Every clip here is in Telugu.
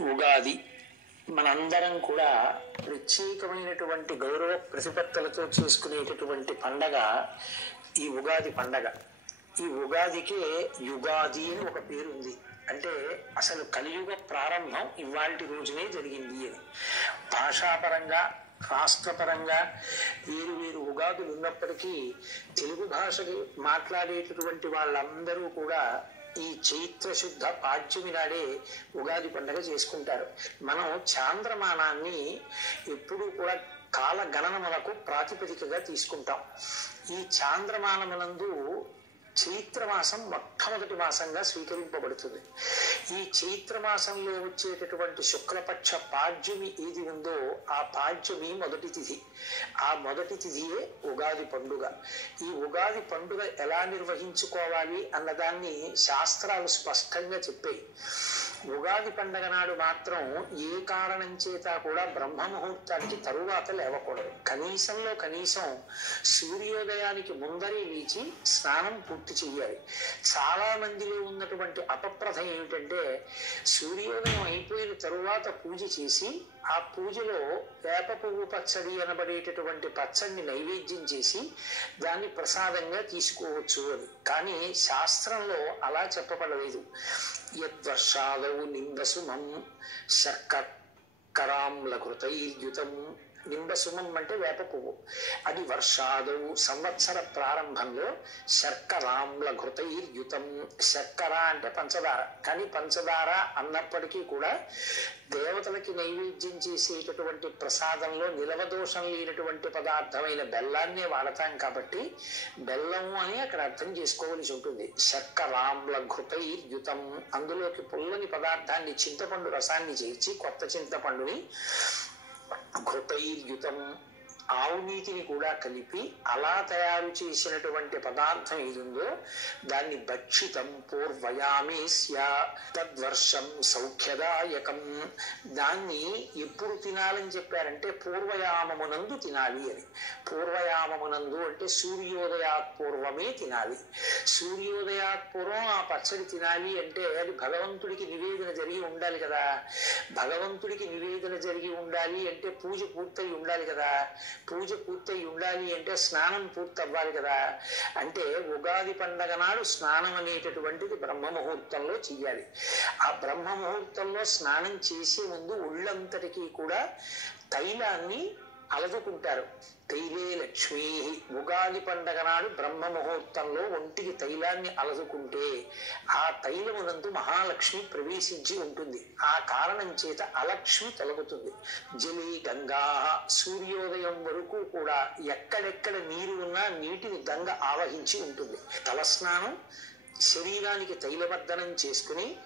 ఉగాది మనందరం కూడా ప్రత్యేకమైనటువంటి గౌరవ ప్రతిపత్తులతో చేసుకునేటటువంటి పండగ ఈ ఉగాది పండగ. ఈ ఉగాదికే యుగాది అని ఒక పేరు ఉంది. అంటే అసలు కలియుగ ప్రారంభం ఇవాల్టి రోజునే జరిగింది అని. భాషాపరంగా రాష్ట్రపరంగా వేరు వేరు ఉగాదులు ఉన్నప్పటికీ తెలుగు భాషకి మాట్లాడేటటువంటి వాళ్ళందరూ కూడా ఈ చైత్ర శుద్ధ పాడ్యమి నాడే ఉగాది పండుగ చేసుకుంటారు. మనం చాంద్రమానాన్ని ఎప్పుడూ కూడా కాల గణనములకు ప్రాతిపదికగా తీసుకుంటాం. ఈ చాంద్రమానమునందు చైత్రమాసం మొట్టమొదటి మాసంగా స్వీకరింపబడుతుంది. ఈ చైత్రమాసంలో వచ్చేటటువంటి శుక్లపక్ష పాడ్యమి ఏది ఉందో ఆ పాడ్యమి మొదటి తిథి. ఆ మొదటి తిథియే ఉగాది పండుగ. ఈ ఉగాది పండుగ ఎలా నిర్వహించుకోవాలి అన్నదాన్ని శాస్త్రాలు స్పష్టంగా చెప్పాయి. ఉగాది పండగ నాడు మాత్రం ఏ కారణం చేత కూడా బ్రహ్మ ముహూర్తానికి తరువాత లేవకూడదు. కనీసంలో కనీసం సూర్యోదయానికి ముందరే లేచి స్నానం పూర్తి చెయ్యాలి. చాలా మందిలో ఉన్నటువంటి అపప్రథ ఏమిటంటే సూర్యోదయం అయిపోయిన తరువాత పూజ చేసి ఆ పూజలో వేప పువ్వు పచ్చడి అనబడేటటువంటి పచ్చడిని నైవేద్యం చేసి దాన్ని ప్రసాదంగా తీసుకోవచ్చు అని. కానీ శాస్త్రంలో అలా చెప్పబడలేదు. యద్వర్షాదౌ నింబసుమం శర్కరాంలకృతైర్యుతం. నింబసుమం అంటే వేప పువ్వు. అది వర్షాదౌ సంవత్సర ప్రారంభంలో శర్కరాంల ఘృతైర్యుతం. శర్కర అంటే పంచదార. కానీ పంచదార అన్నప్పటికీ కూడా దేవతలకి నైవేద్యం చేసేటటువంటి ప్రసాదంలో నిలవదోషం లేనటువంటి పదార్థమైన బెల్లాన్నే వాడతాం కాబట్టి బెల్లము అని అక్కడ అర్థం చేసుకోవలసి ఉంటుంది. శర్కరాంల ఘృతైర్యుతం. అందులోకి పుల్లని పదార్థాన్ని చింతపండు రసాన్ని చేర్చి కొత్త చింతపండుని ఘృతైర్యుతం ఆవు నీతిని కూడా కలిపి అలా తయారు చేసినటువంటి పదార్థం ఏదుందో దాన్ని భక్షితం పూర్వయామేస్య తద్వర్షం సౌఖ్యదాయకం. దాన్ని ఎప్పుడు తినాలని చెప్పారంటే పూర్వయామమునందు తినాలి అని. పూర్వయామమునందు అంటే సూర్యోదయాత్ పూర్వమే తినాలి. సూర్యోదయాత్ పూర్వం ఆ పచ్చడి తినాలి అంటే అది భగవంతుడికి నివేదన జరిగి ఉండాలి కదా. భగవంతుడికి నివేదన జరిగి ఉండాలి అంటే పూజ పూర్తయి ఉండాలి కదా. పూజ పూర్తయి ఉండాలి అంటే స్నానం పూర్తి అవ్వాలి కదా. అంటే ఉగాది పండగ నాడు స్నానం అనేటటువంటిది బ్రహ్మ ముహూర్తంలో చెయ్యాలి. ఆ బ్రహ్మ ముహూర్తంలో స్నానం చేసే ముందు ఒళ్ళంతటికీ కూడా తైలాన్ని అలదుకుంటారు. తైలే లక్ష్మీ. ఉగాది పండగ నాడు బ్రహ్మ ముహూర్తంలో ఒంటికి తైలాన్ని అలదుకుంటే ఆ తైలమునందు మహాలక్ష్మి ప్రవేశించి ఉంటుంది. ఆ కారణం చేత అలక్ష్మి తొలగుతుంది. జలే గంగా. సూర్యోదయం వరకు కూడా ఎక్కడెక్కడ నీరు ఉన్నా నీటిని గంగ ఆవహించి ఉంటుంది. తలస్నానం శరీరానికి తైలవర్ధనం చేసుకుని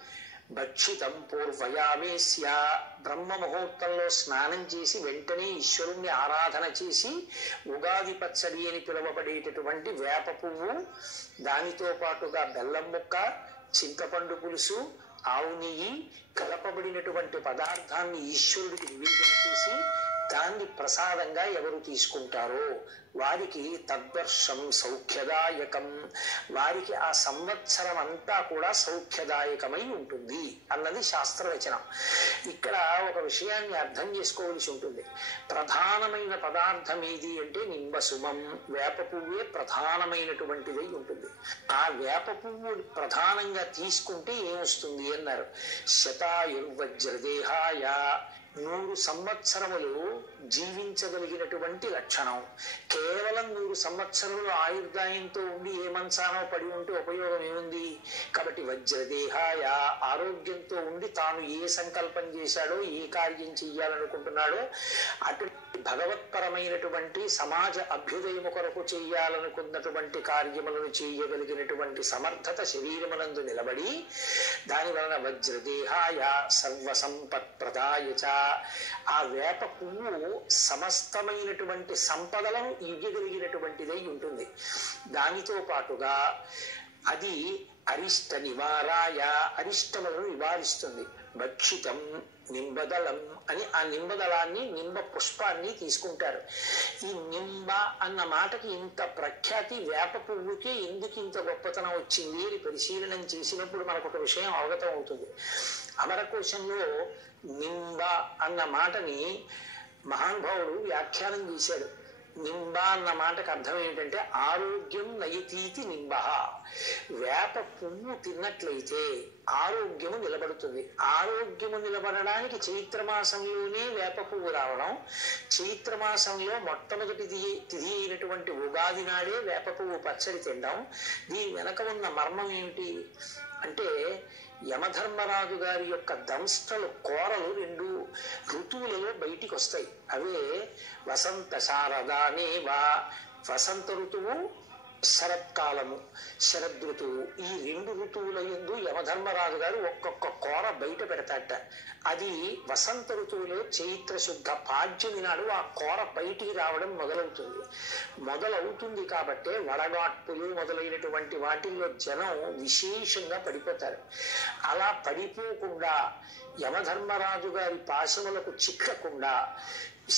భక్షితం పూర్వయామేస్య. బ్రహ్మ ముహూర్తంలో స్నానం చేసి వెంటనే ఈశ్వరుణ్ణి ఆరాధన చేసి ఉగాది పచ్చడి అని పిలువబడేటటువంటి వేప పువ్వు, దానితో పాటుగా బెల్లం ముక్క, చింతపండు పులుసు, ఆవు నెయ్యి కలపబడినటువంటి పదార్థాన్ని ఈశ్వరుడికి నివేదన చేసి దాన్ని ప్రసాదంగా ఎవరు తీసుకుంటారో వారికి తద్వర్షం సౌఖ్యదాయకం. వారికి ఆ సంవత్సరం అంతా కూడా సౌఖ్యదాయకమై ఉంటుంది అన్నది శాస్త్రవచనం. ఇక్కడ ఒక విషయాన్ని అర్థం చేసుకోవలసి ఉంటుంది. ప్రధానమైన పదార్థం ఏది అంటే నింబసుమం. వేప పువ్వే ప్రధానమైనటువంటిదై ఉంటుంది. ఆ వేప పువ్వు ప్రధానంగా తీసుకుంటే ఏమొస్తుంది అన్నారు. శతాయుర్వజ్రదేహాయ. 100 సంవత్సరములు జీవించగలిగినటువంటి లక్షణం. కేవలం 100 సంవత్సరములు ఆయుర్దాయంతో ఉండి ఏ మంచానో పడి ఉంటే ఉపయోగం ఏముంది. కాబట్టి వజ్రదేహాయ. ఆరోగ్యంతో ఉండి తాను ఏ సంకల్పం చేశాడో ఏ కార్యం చెయ్యాలనుకుంటున్నాడో అటు భగవత్పరమైనటువంటి సమాజ అభ్యుదయము కొరకు చెయ్యాలనుకున్నటువంటి కార్యములను చేయగలిగినటువంటి సమర్థత శరీరమునందు నిలబడి దాని వలన వజ్రదేహాయ సర్వసంపత్ ప్రదాయచ. ఆ వేప పువ్వు సమస్తమైనటువంటి సంపదలను ఇవ్వగలిగినటువంటిదై ఉంటుంది. దానితో పాటుగా అది అరిష్ట నివారాయ. అరిష్టములను నివారిస్తుంది. భక్షితం నింబదళం అని ఆ నింబదళాన్ని నింబ పుష్పాన్ని తీసుకుంటారు. ఈ నింబ అన్న మాటకి ఇంత ప్రఖ్యాతి వేప పువ్వుకి ఎందుకు ఇంత గొప్పతనం వచ్చింది అని పరిశీలనం చేసినప్పుడు మనకు ఒక విషయం అవగతం అవుతుంది. అమరకోశంలో నింబ అన్న మాటని మహానుభావుడు వ్యాఖ్యానం చేశాడు. నింబ అన్న మాటకు అర్థం ఏంటంటే ఆరోగ్యం నయతీతి నింబ. వేప పువ్వు తిన్నట్లయితే ఆరోగ్యము నిలబడుతుంది. ఆరోగ్యము నిలబడడానికి చైత్రమాసంలోనే వేప పువ్వు రావడం, చైత్రమాసంలో మొట్టమొదటి తిథి అయినటువంటి ఉగాది నాడే వేప పువ్వు పచ్చడి తినడం. దీని వెనక ఉన్న మర్మం ఏమిటి అంటే యమధర్మరాజు గారి యొక్క దంష్టలు కోరలు 2 ఋతువులలో బయటికి వస్తాయి. అవే వసంత శారదానేవా, వసంత ఋతువు, శరత్కాలము, శరదృతువు. ఈ 2 ఋతువుల యందు యమధర్మరాజు గారు ఒక్కొక్క కోర బయట పెడతాట. అది వసంత ఋతువులో చైత్ర శుద్ధ పాడ్యమి నాడు ఆ కోర బయటికి రావడం మొదలవుతుంది. కాబట్టే వడగాట్పులు మొదలైనటువంటి వాటిల్లో జనం విశేషంగా పడిపోతారు. అలా పడిపోకుండా యమధర్మరాజు గారి పాశములకు చిక్కకుండా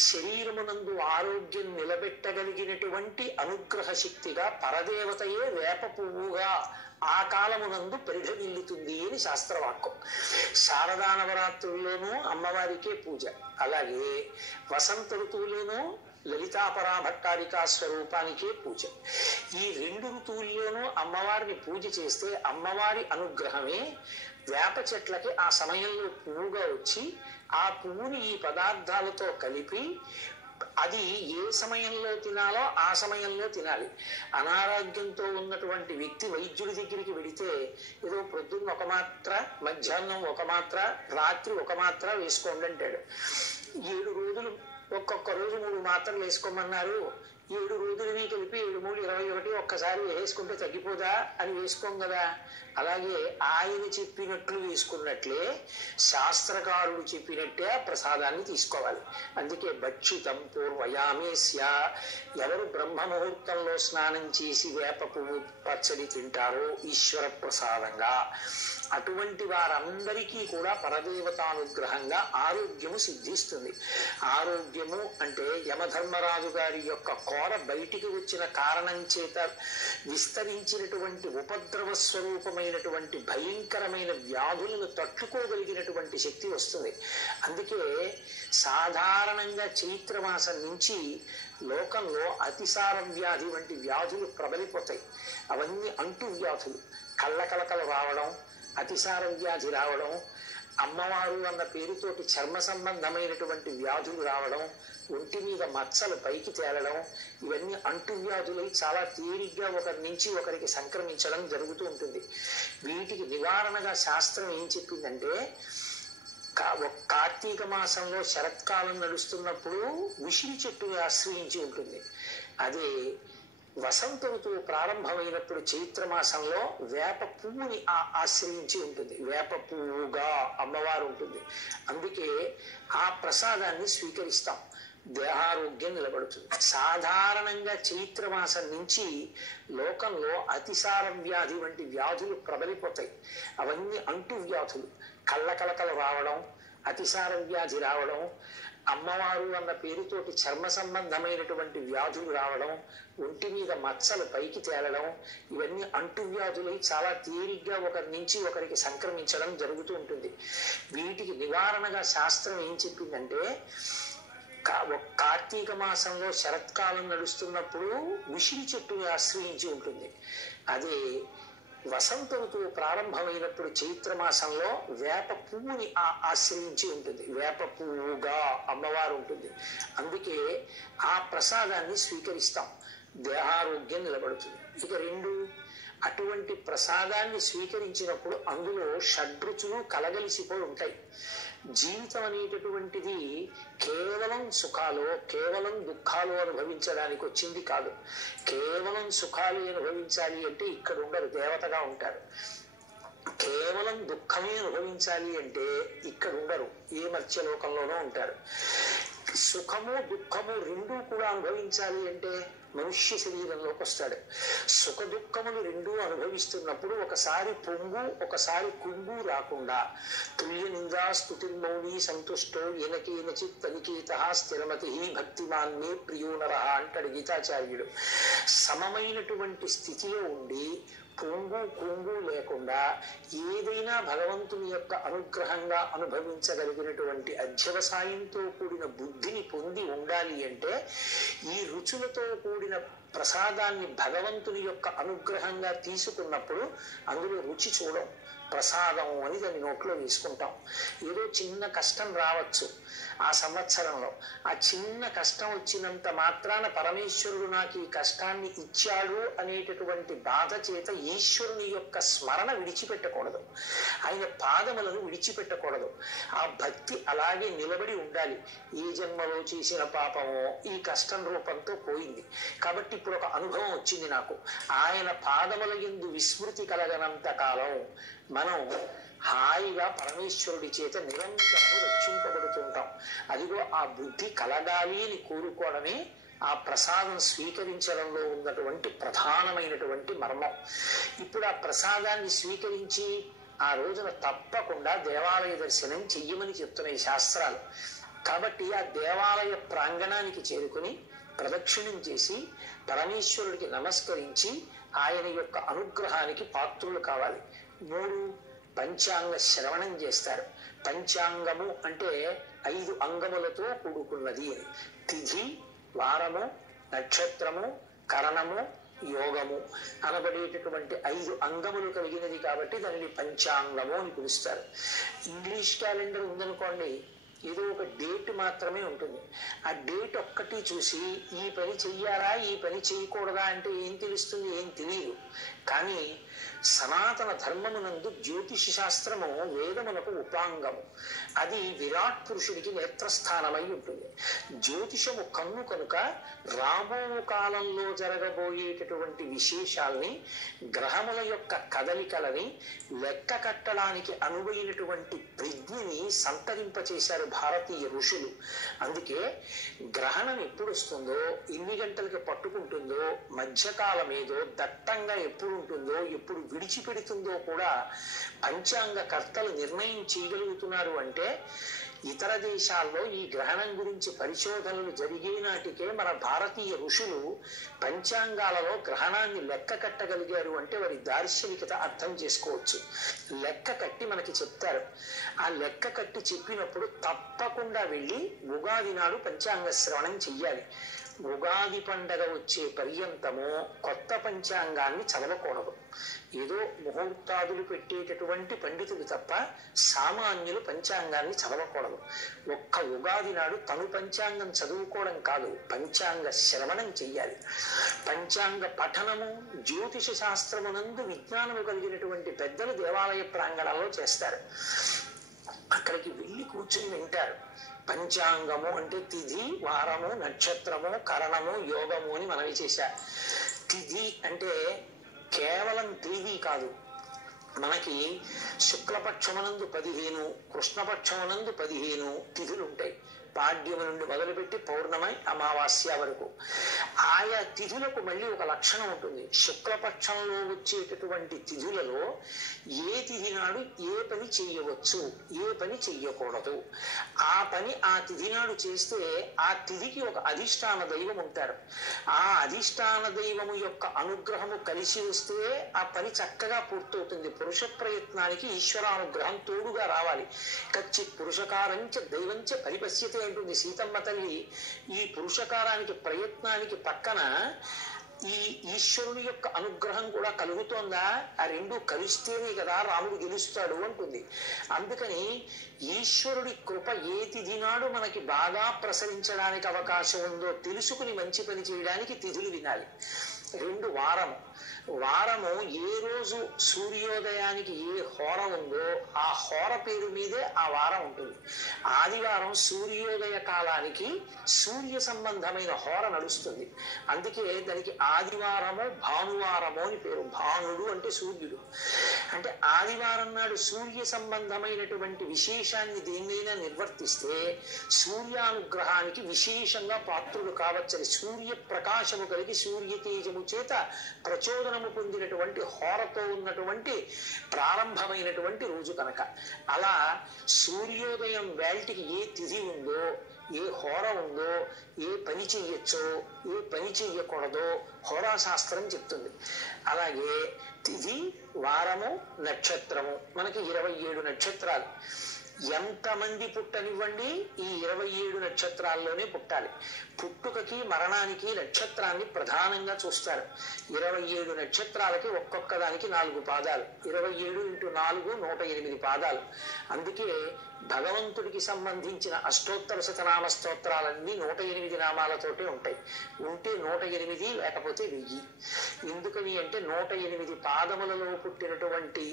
శరీరమునందు ఆరోగ్యం నిలబెట్టగలిగినటువంటి అనుగ్రహ శక్తిగా పరదేవతయే వేప పువ్వుగా ఆ కాలమునందు పరిఢవిల్లుతుంది అని శాస్త్రవాక్యం. శారదా నవరాత్రుల్లోనూ అమ్మవారికే పూజ, అలాగే వసంత ఋతువులోనూ లలితాపరాభట్టారికా స్వరూపానికే పూజ. ఈ 2 ఋతువుల్లోనూ అమ్మవారిని పూజ చేస్తే అమ్మవారి అనుగ్రహమే వేప చెట్లకి ఆ సమయంలో పువ్వుగా వచ్చి ఆ పువ్వుని ఈ పదార్థాలతో కలిపి అది ఏ సమయంలో తినాలో ఆ సమయంలో తినాలి. అనారోగ్యంతో ఉన్నటువంటి వ్యక్తి వైద్యుడి దగ్గరికి వెడితే ఏదో పొద్దున్న 1 మాత్ర, మధ్యాహ్నం 1 మాత్ర, రాత్రి 1 మాత్ర వేసుకోండి అంటాడు. 7 రోజులు ఒక్కొక్క రోజు 3 మాత్రలు వేసుకోమన్నారు. 7 రోజులని కలిపి 7 3 21 ఒక్కసారి వేసుకుంటే తగ్గిపోదా అని వేసుకోం కదా. అలాగే ఆయన చెప్పినట్లు వేసుకున్నట్లే శాస్త్రకారుడు చెప్పినట్టే ఆ ప్రసాదాన్ని తీసుకోవాలి. అందుకే భక్షితం పూర్వయామేస్య, ఎవరు బ్రహ్మ ముహూర్తంలో స్నానం చేసి వేప పువ్వు పచ్చడి తింటారో ఈశ్వర ప్రసాదంగా, అటువంటి వారందరికీ కూడా పరదేవతానుగ్రహంగా ఆరోగ్యము సిద్ధిస్తుంది. ఆరోగ్యము అంటే యమధర్మరాజు గారి యొక్క కోర బయటికి వచ్చిన కారణం చేత విస్తరించినటువంటి ఉపద్రవ స్వరూపమైనటువంటి భయంకరమైన వ్యాధులను తట్టుకోగలిగినటువంటి శక్తి వస్తుంది. అందుకే సాధారణంగా చైత్రమాసం నుంచి లోకంలో అతిసార వ్యాధి వంటి వ్యాధులు ప్రబలిపోతాయి. అవన్నీ అంటు వ్యాధులు, కళ్ళకలకలు రావడం, అతిసార వ్యాధి రావడం, అమ్మవారు అన్న పేరుతోటి చర్మ సంబంధమైనటువంటి వ్యాధులు రావడం, ఒంటి మీద మచ్చలు పైకి తేలడం, ఇవన్నీ అంటు వ్యాధులై చాలా తేలిగ్గా ఒకరి నుంచి ఒకరికి సంక్రమించడం జరుగుతూ ఉంటుంది. వీటికి నివారణగా శాస్త్రం ఏం చెప్పిందంటే, కార్తీక మాసంలో శరత్కాలం నడుస్తున్నప్పుడు ఉసిరి చెట్టుని ఆశ్రయించి ఉంటుంది. అదే వసంత ఋతువు ప్రారంభమైనప్పుడు చైత్రమాసంలో వేప పువ్వుని ఆశ్రయించి ఉంటుంది. వేప పువ్వుగా అమ్మవారు ఉంటుంది. అందుకే ఆ ప్రసాదాన్ని స్వీకరిస్తాం. దేహారోగ్యం నిలబడుతుంది. సాధారణంగా చైత్రమాసం నుంచి లోకంలో అతిసార వ్యాధి వంటి వ్యాధులు ప్రబలిపోతాయి. అవన్నీ అంటు వ్యాధులు, కళ్ళకలకలు రావడం, అతిసార వ్యాధి రావడం, అమ్మవారు అన్న పేరుతోటి చర్మ సంబంధమైనటువంటి వ్యాధులు రావడం, ఒంటి మీద మచ్చలు పైకి తేలడం, ఇవన్నీ అంటు వ్యాధులై చాలా తేలిగ్గా ఒకరి నుంచి ఒకరికి సంక్రమించడం జరుగుతూ ఉంటుంది. వీటికి నివారణగా శాస్త్రం ఏం చెప్పిందంటే, కార్తీక మాసంలో శరత్కాలం నడుస్తున్నప్పుడు ఉసిరి చెట్టుని ఆశ్రయించి ఉంటుంది. అదే వసంత ఋతువు ప్రారంభమైనప్పుడు చైత్రమాసంలో వేప పువ్వుని ఆశ్రయించి ఉంటుంది. వేప పువ్వుగా అమ్మవారు ఉంటుంది. అందుకే ఆ ప్రసాదాన్ని స్వీకరిస్తాం. దేహారోగ్యం నిలబడుతుంది. ఇక 2, అటువంటి ప్రసాదాన్ని స్వీకరించినప్పుడు అందులో షడ్రుచులు కలగలిసిపోయి ఉంటాయి. జీవితం అనేటటువంటిది కేవలం సుఖాలు, కేవలం దుఃఖాలు అనుభవించడానికి వచ్చింది కాదు. కేవలం సుఖాలు అనుభవించాలి అంటే ఇక్కడ ఉండరు, దేవతగా ఉంటారు. కేవలం దుఃఖమే అనుభవించాలి అంటే ఇక్కడ ఉండరు, ఏ మత్స్యలోకంలోనూ ఉంటారు. సుఖము దుఃఖము రెండూ కూడా అనుభవించాలి అంటే మనుష్య శరీరంలోకి వస్తాడు. సుఖ దుఃఖములు రెండూ అనుభవిస్తున్నప్పుడు ఒకసారి పొంగు ఒకసారి కుంగు రాకుండా తుల్య నిందా స్తుతిర్మౌని సంతుష్టో ఏనకేనచిత్ తనికేత స్థిరమతి భక్తిమాన్ మే ప్రియో నరః అంటాడు గీతాచార్యుడు. సమమైనటువంటి స్థితిలో ఉండి పొంగు కుంగు లేకుండా ఏదైనా భగవంతుని యొక్క అనుగ్రహంగా అనుభవించగలిగినటువంటి అధ్యవసాయంతో కూడిన బుద్ధిని పొంది ఉండాలి అంటే ఈ రుచులతో కూడిన ప్రసాదాన్ని భగవంతుని యొక్క అనుగ్రహంగా తీసుకున్నప్పుడు అందులో రుచి చూడం, ప్రసాదం అని దాన్ని నోట్లో వేసుకుంటాం. ఏదో చిన్న కష్టం రావచ్చు ఆ సంవత్సరంలో, ఆ చిన్న కష్టం వచ్చినంత మాత్రాన పరమేశ్వరుడు నాకు ఈ కష్టాన్ని ఇచ్చాడు అనేటటువంటి బాధ చేత ఈశ్వరుని యొక్క స్మరణ విడిచిపెట్టకూడదు, ఆయన పాదములను విడిచిపెట్టకూడదు. ఆ భక్తి అలాగే నిలబడి ఉండాలి. ఏ జన్మలో చేసిన పాపమో ఈ కష్టం రూపంతో పోయింది కాబట్టి ఇప్పుడు ఒక అనుభవం వచ్చింది నాకు, ఆయన పాదముల యందు విస్మృతి కలగనంత కాలం మనం హాయిగా పరమేశ్వరుడి చేత నిరంతరము రక్షింపబడుతుంటాం. అదిగో ఆ బుద్ధి కలగాలి అని కోరుకోవడమే ఆ ప్రసాదం స్వీకరించడంలో ఉన్నటువంటి ప్రధానమైనటువంటి మర్మం. ఇప్పుడు ఆ ప్రసాదాన్ని స్వీకరించి ఆ రోజున తప్పకుండా దేవాలయ దర్శనం చెయ్యమని చెప్తున్నాయి శాస్త్రాలు. కాబట్టి ఆ దేవాలయ ప్రాంగణానికి చేరుకుని ప్రదక్షిణం చేసి పరమేశ్వరుడికి నమస్కరించి ఆయన యొక్క అనుగ్రహానికి పాత్రులు కావాలి. 3 పంచాంగ శ్రవణం చేస్తారు. పంచాంగము అంటే 5 అంగములతో కూడుకున్నది అని. తిథి, వారము, నక్షత్రము, కరణము, యోగము అనబడేటటువంటి 5 అంగములు కలిగినది కాబట్టి దానిని పంచాంగము అని పిలుస్తారు. ఇంగ్లీష్ క్యాలెండర్ ఉందనుకోండి, ఏదో ఒక డేట్ మాత్రమే ఉంటుంది. ఆ డేట్ ఒక్కటి చూసి ఈ పని చెయ్యాలా ఈ పని చేయకూడదా అంటే ఏం తెలుస్తుంది? ఏం తెలియదు. కానీ సనాతన ధర్మమునందు జ్యోతిష శాస్త్రము వేదమునకు ఉపాంగము. అది విరాట్ పురుషుడికి నేత్రస్థానమై ఉంటుంది. జ్యోతిషము కన్ను కనుక రాబో కాలంలో జరగబోయేటటువంటి విశేషాల్ని, గ్రహముల యొక్క కదలికలని లెక్క కట్టడానికి అనువైనటువంటి ప్రజ్ఞని సంతరింపచేశారు భారతీయ ఋషులు. అందుకే గ్రహణం ఎప్పుడు వస్తుందో, ఎన్ని గంటలకి పట్టుకుంటుందో, మధ్యకాలం ఏదో, దట్టంగా ఎప్పుడు ఉంటుందో, ఎప్పుడు విడిచిపెడుతుందో కూడా పంచాంగ కర్తలు నిర్ణయం చేయగలుగుతున్నారు. అంటే ఇతర దేశాల్లో ఈ గ్రహణం గురించి పరిశోధనలు జరిగే నాటికే మన భారతీయ ఋషులు పంచాంగాలలో గ్రహణాన్ని లెక్క కట్టగలిగారు అంటే వారి దార్శనికత అర్థం చేసుకోవచ్చు. లెక్క కట్టి మనకి చెప్తారు. ఆ లెక్క కట్టి చెప్పినప్పుడు తప్పకుండా వెళ్ళి ఉగాది నాడు పంచాంగ శ్రవణం చెయ్యాలి. ఉగాది పండగ వచ్చే పర్యంతము కొత్త పంచాంగాన్ని చదవకూడదు. ఏదో ముహూర్తాదులు పెట్టేటటువంటి పండితులు తప్ప సామాన్యులు పంచాంగాన్ని చదవకూడదు. ఒక్క ఉగాది నాడు తను పంచాంగం చదువుకోవడం కాదు, పంచాంగ శ్రవణం చెయ్యాలి. పంచాంగ పఠనము జ్యోతిష శాస్త్రమునందు విజ్ఞానము కలిగినటువంటి పెద్దలు దేవాలయ ప్రాంగణంలో చేస్తారు. అక్కడికి వెళ్ళి కూర్చుని వింటారు. పంచాంగము అంటే తిథి, వారము, నక్షత్రము, కరణము, యోగము అని మనవి చేశారు. తిథి అంటే కేవలం తేదీ కాదు. మనకి శుక్లపక్షమునందు 15, కృష్ణపక్షమునందు 15 తిథులు ఉంటాయి. పాడ్యము నుండి మొదలుపెట్టి పౌర్ణమి, అమావాస్య వరకు. ఆయా తిథులకు మళ్ళీ ఒక లక్షణం ఉంటుంది. శుక్లపక్షంలో వచ్చేటటువంటి తిథులలో ఏ తిథి నాడు ఏ పని చెయ్యవచ్చు, ఏ పని చెయ్యకూడదు. ఆ పని ఆ తిథి నాడు చేస్తే ఆ తిథికి ఒక అధిష్టాన దైవం ఉంటారు. ఆ అధిష్టాన దైవము యొక్క అనుగ్రహము కలిసి వస్తే ఆ పని చక్కగా పూర్తవుతుంది. పురుష ప్రయత్నానికి ఈశ్వరానుగ్రహం తోడుగా రావాలి. కచ్చిత్ పురుషకారంచ దైవంచ పరిపశ్యతే అంటుంది సీతమ్మ తల్లి. ఈ పురుషకారానికి ప్రయత్నానికి పక్కన ఈ ఈశ్వరుని యొక్క అనుగ్రహం కూడా కలుగుతోందా? ఆ రెండు కలిస్తేనే కదా రాముడు గెలుస్తాడు అంటుంది. అందుకని ఈశ్వరుడి కృప ఏ తిథి నాడు మనకి బాగా ప్రసరించడానికి అవకాశం ఉందో తెలుసుకుని మంచి పని చేయడానికి తిథులు వినాలి. 2 వారము. వారము ఏ రోజు సూర్యోదయానికి ఏ హోర ఉందో ఆ హోర పేరు మీదే ఆ వారం ఉంటుంది. ఆదివారం సూర్యోదయ కాలానికి సూర్య సంబంధమైన హోర నడుస్తుంది. అందుకే దానికి ఆదివారము భానువారము అని పేరు. భానుడు అంటే సూర్యుడు. అంటే ఆదివారం నాడు సూర్య సంబంధమైనటువంటి విశేషాన్ని దేన్నైనా నిర్వర్తిస్తే సూర్యానుగ్రహానికి విశేషంగా పాత్రుడు కావచ్చని, సూర్య ప్రకాశము కలిగి సూర్య తేజము చేత ప్రచోదనము పొందినటువంటి హోరతో ఉన్నటువంటి ప్రారంభమైనటువంటి రోజు కనుక. అలా సూర్యోదయం వేల్టికి ఏ తిథి ఉందో, ఏ హోర ఉందో, ఏ పని చెయ్యొచ్చో ఏ పని చెయ్యకూడదో హోరాశాస్త్రం చెప్తుంది. అలాగే తిథి, వారము, నక్షత్రము, మనకి 27 నక్షత్రాలు. ఎంతమంది పుట్టనివ్వండి ఈ 27 నక్షత్రాల్లోనే పుట్టాలి. పుట్టుకకి మరణానికి నక్షత్రాన్ని ప్రధానంగా చూస్తారు. 27 నక్షత్రాలకి ఒక్కొక్క దానికి 4 పాదాలు. 27 × 4 108 పాదాలు. అందుకే భగవంతుడికి సంబంధించిన అష్టోత్తర శతనామ స్తోత్రాలన్నీ 108 నామాలతోటే ఉంటాయి. ఉంటే 108, లేకపోతే 1000. ఎందుకని అంటే 108 పాదములలో పుట్టినటువంటి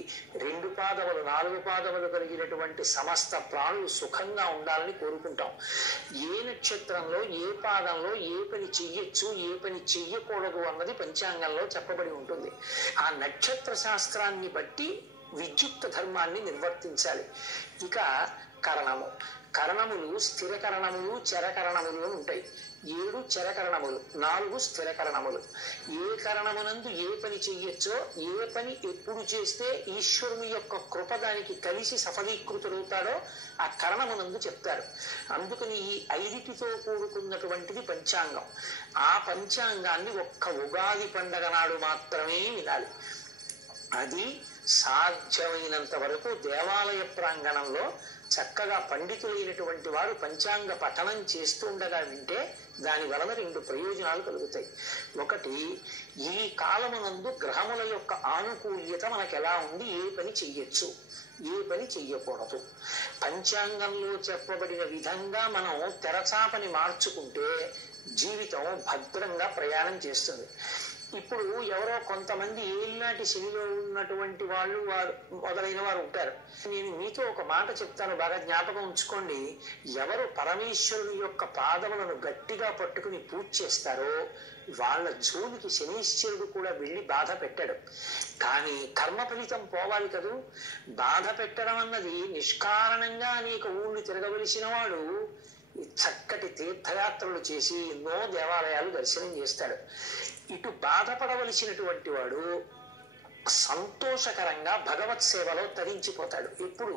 2 పాదములు 4 పాదములు కలిగినటువంటి సమస్త ప్రాణులు సుఖంగా ఉండాలని కోరుకుంటాం. ఏ నక్షత్రంలో ఏ పాదంలో ఏ పని చెయ్యొచ్చు ఏ పని చెయ్యకూడదు అన్నది పంచాంగంలో చెప్పబడి ఉంటుంది. ఆ నక్షత్ర శాస్త్రాన్ని బట్టి విద్యుక్త ధర్మాన్ని నిర్వర్తించాలి. ఇక కరణము. కరణములు స్థిర కరణములు చరకరణములు ఉంటాయి. 7 చరకరణములు, 4 స్థిర కరణములు. ఏ కరణమునందు ఏ పని చెయ్యొచ్చో, ఏ పని ఎప్పుడు చేస్తే ఈశ్వరుని యొక్క కృప దానికి కలిసి సఫలీకృతుడవుతాడో ఆ కరణమునందు చెప్తారు. అందుకని ఈ 5టితో కూడుకున్నటువంటిది పంచాంగం. ఆ పంచాంగాన్ని ఒక్క ఉగాది పండగ నాడు మాత్రమే వినాలి. అది సాధ్యమైనంత వరకు దేవాలయ ప్రాంగణంలో చక్కగా పండితులైనటువంటి వారు పంచాంగ పఠనం చేస్తూ ఉండగా వింటే దాని వలన 2 ప్రయోజనాలు కలుగుతాయి. ఒకటి, ఈ కాలమునందు గ్రహముల యొక్క ఆనుకూల్యత మనకు ఎలా ఉంది, ఏ పని చెయ్యొచ్చు ఏ పని చెయ్యకూడదు. పంచాంగంలో చెప్పబడిన విధంగా మనం తెరచాపని మార్చుకుంటే జీవితం భద్రంగా ప్రయాణం చేస్తుంది. ఇప్పుడు ఎవరో కొంతమంది ఏలినాటి శనిలో ఉన్నటువంటి వాళ్ళు మొదలైన వారు ఉంటారు. నేను మీతో ఒక మాట చెప్తాను, బాగా జ్ఞాపకం ఉంచుకోండి. ఎవరు పరమేశ్వరుని యొక్క పాదములను గట్టిగా పట్టుకుని పూజ చేస్తారో వాళ్ళ జోలికి శనీశ్వరుడు కూడా వెళ్ళి బాధ పెట్టాడు. కానీ కర్మ ఫలితం పోవాలి కదూ. బాధ పెట్టడం అన్నది నిష్కారణంగా అనేక ఊళ్ళు తిరగవలసిన వాడు చక్కటి తీర్థయాత్రలు చేసి ఎన్నో దేవాలయాలు దర్శనం చేస్తాడు. ఇటు బాధపడవలసినటువంటి వాడు సంతోషకరంగా భగవత్ సేవలో తరించిపోతాడు. ఎప్పుడు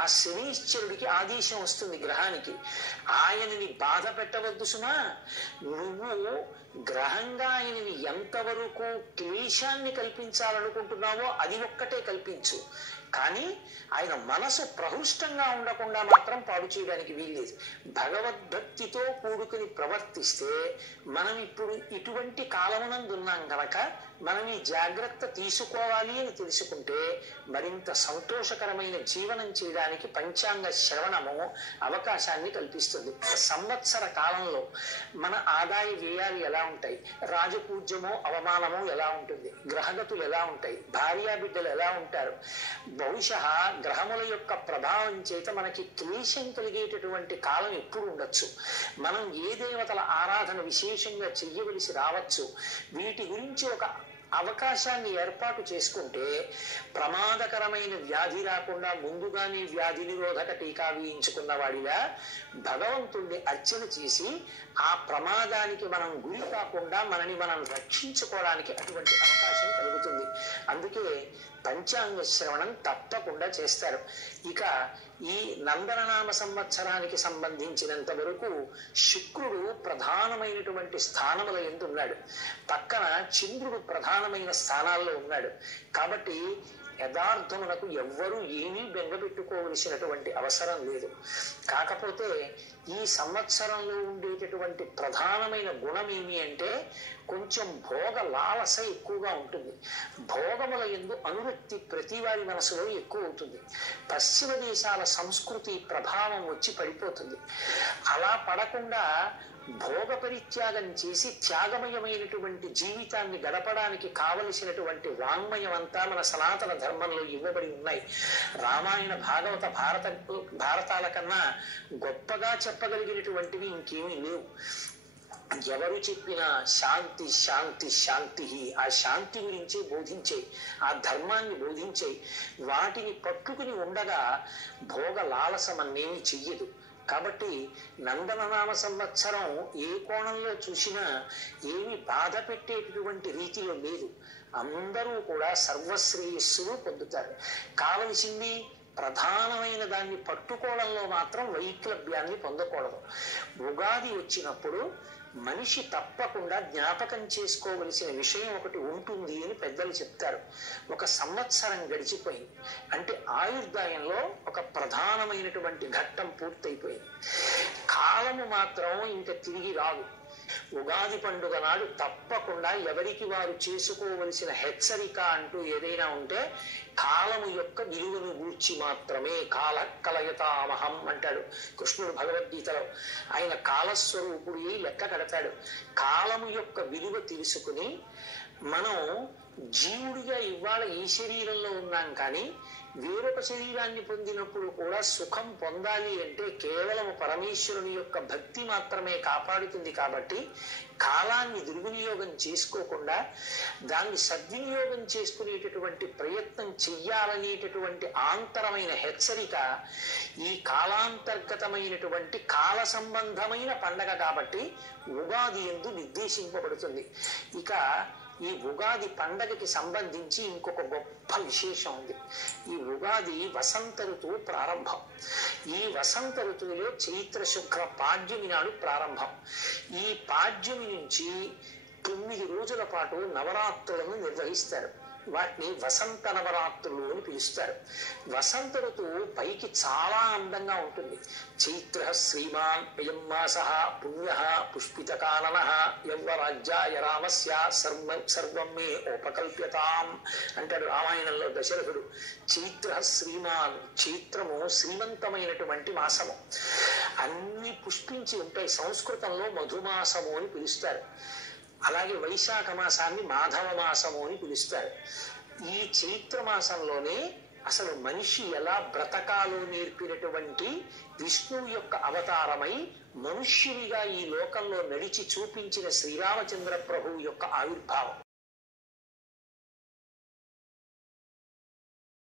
ఆ శనీశ్వరుడికి ఆదేశం వస్తుంది గ్రహానికి, ఆయనని బాధ పెట్టవద్దు సుమా, నువ్వు గ్రహంగా ఆయనని ఎంతవరకు క్లేశాన్ని కల్పించాలనుకుంటున్నావో అది ఒక్కటే కల్పించు, కానీ ఆయన మనసు ప్రహృష్టంగా ఉండకుండా మాత్రం పాడు చేయడానికి వీల్లేదు. భగవద్భక్తితో కూడుకుని ప్రవర్తిస్తే మనం ఇప్పుడు ఇటువంటి కాలమునందు ఉన్నాం కనుక మనం ఈ జాగ్రత్త తీసుకోవాలి అని తెలుసుకుంటే మరింత సంతోషకరమైన జీవనం చేయడానికి పంచాంగ శ్రవణము అవకాశాన్ని కల్పిస్తుంది. సంవత్సర కాలంలో మన ఆదాయ వ్యయాలు ఎలా ఉంటాయి, రాజపూజ్యమో అవమానమో ఎలా ఉంటుంది, గ్రహగతులు ఎలా ఉంటాయి, భార్యాబిడ్డలు ఎలా ఉంటారు, బహుశా గ్రహముల యొక్క ప్రభావం చేత మనకి క్లేశం కలిగేటటువంటి కాలం ఎప్పుడు ఉండొచ్చు, మనం ఏ దేవతల ఆరాధన విశేషంగా చెయ్యవలసి రావచ్చు, వీటి గురించి ఒక అవకాశాన్ని ఏర్పాటు చేసుకుంటే ప్రమాదకరమైన వ్యాధి రాకుండా ముందుగానే వ్యాధి నిరోధక టీకా వేయించుకున్న వాడిగా భగవంతుణ్ణి అర్చన చేసి ఆ ప్రమాదానికి మనం గురి కాకుండా మనని మనం రక్షించుకోవడానికి అటువంటి అవకాశం కలుగుతుంది. అందుకే పంచాంగ శ్రవణం తప్పకుండా చేస్తారు. ఇక ఈ నందననామ సంవత్సరానికి సంబంధించినంత వరకు శుక్రుడు ప్రధానమైనటువంటి స్థానముల యందు ఉన్నాడు, పక్కన చంద్రుడు ప్రధానమైన స్థానాల్లో ఉన్నాడు. కాబట్టి యథార్థమునకు ఎవ్వరూ ఏమీ బెంగపెట్టుకోవలసినటువంటి అవసరం లేదు. కాకపోతే ఈ సంవత్సరంలో ఉండేటటువంటి ప్రధానమైన గుణం ఏమి అంటే కొంచెం భోగ లాలస ఎక్కువగా ఉంటుంది. భోగముల యందు అనురక్తి ప్రతి వారి మనసులో ఎక్కువ అవుతుంది. పశ్చిమ దేశాల సంస్కృతి ప్రభావం వచ్చి పడిపోతుంది. అలా పడకుండా భోగ పరిత్యాగం చేసి త్యాగమయమైనటువంటి జీవితాన్ని గడపడానికి కావలసినటువంటి వాంగ్మయం అంతా మన సనాతన ధర్మంలో ఇవ్వబడి ఉన్నాయి. రామాయణ భాగవత భారతాల కన్నా గొప్పగా చెప్పగలిగినటువంటివి ఇంకేమీ లేవు. ఎవరు చెప్పినా శాంతి శాంతి శాంతి, ఆ శాంతి గురించి బోధించే, ఆ ధర్మాన్ని బోధించే, వాటిని పట్టుకుని ఉండగా భోగ లాలసమన్నేమి చెయ్యదు. కాబట్టి నందననామ సంవత్సరం ఏ కోణంలో చూసినా ఏమి బాధ పెట్టేటటువంటి రీతిలో లేదు. అందరూ కూడా సర్వశ్రేయస్సును పొందుతారు. కావలసింది ప్రధానమైన దాన్ని పట్టుకోవడంలో మాత్రం వైక్లభ్యాన్ని పొందకూడదు. ఉగాది వచ్చినప్పుడు మనిషి తప్పకుండా జ్ఞాపకం చేసుకోవలసిన విషయం ఒకటి ఉంటుంది అని పెద్దలు చెప్తారు. ఒక సంవత్సరం గడిచిపోయింది అంటే ఆయుర్దాయంలో ఒక ప్రధానమైనటువంటి ఘట్టం పూర్తయిపోయింది. కాలము మాత్రం ఇంకా తిరిగి రాదు. ఉగాది పండుగ నాడు తప్పకుండా ఎవరికి వారు చేసుకోవలసిన హెచ్చరిక అంటూ ఏదైనా ఉంటే కాలము యొక్క విలువను గూర్చి మాత్రమే. కాల కలయతామహం అంటాడు కృష్ణుడు భగవద్గీతలో. ఆయన కాలస్వరూపుడు లెక్క కడతాడు. కాలము యొక్క విలువ తెలుసుకుని మనం జీవుడిగా ఇవాళ ఈ శరీరంలో ఉన్నాం, కానీ వేరొక శరీరాన్ని పొందినప్పుడు కూడా సుఖం పొందాలి అంటే కేవలం పరమేశ్వరుని యొక్క భక్తి మాత్రమే కాపాడుతుంది. కాబట్టి కాలాన్ని దుర్వినియోగం చేసుకోకుండా దాన్ని సద్వినియోగం చేసుకునేటటువంటి ప్రయత్నం చెయ్యాలనేటటువంటి ఆంతరమైన హెచ్చరిక ఈ కాలాంతర్గతమైనటువంటి కాల సంబంధమైన పండగ కాబట్టి ఉగాది యందు నిర్దేశింపబడుతుంది. ఇక ఈ ఉగాది పండగకి సంబంధించి ఇంకొక గొప్ప విశేషం ఉంది. ఈ ఉగాది వసంత ఋతువు ప్రారంభం. ఈ వసంత ఋతువులో చైత్ర శుక్ల పాడ్యమి నాడు ప్రారంభం. ఈ పాడ్యమి నుంచి 9 రోజుల పాటు నవరాత్రులను నిర్వహిస్తారు. వాటిని వసంత నవరాత్రులు అని పిలుస్తారు. వసంత ఋతువు పైకి చాలా అందంగా ఉంటుంది. చైత్ర శ్రీమాన్ అయం మాసః పుణ్యః పుష్పితకాననః యవ్వరాజ్యాయ రామస్య సర్వం మే ఉపకల్ప్యతాం అంటాడు రామాయణంలో దశరథుడు. చైత్ర శ్రీమాన్, చైత్రము శ్రీమంతమైనటువంటి మాసము. అన్ని పుష్పించి ఉంటాయి. సంస్కృతంలో మధుమాసము అని పిలుస్తారు. అలాగే వైశాఖ మాసాన్ని మాధవ మాసము అని పిలుస్తారు. ఈ చైత్ర మాసంలోనే అసలు మనిషి ఎలా బ్రతకాలో నేర్పినటువంటి విష్ణువు యొక్క అవతారమై మనుష్యునిగా ఈ లోకంలో నడిచి చూపించిన శ్రీరామచంద్ర ప్రభువు యొక్క ఆవిర్భావం.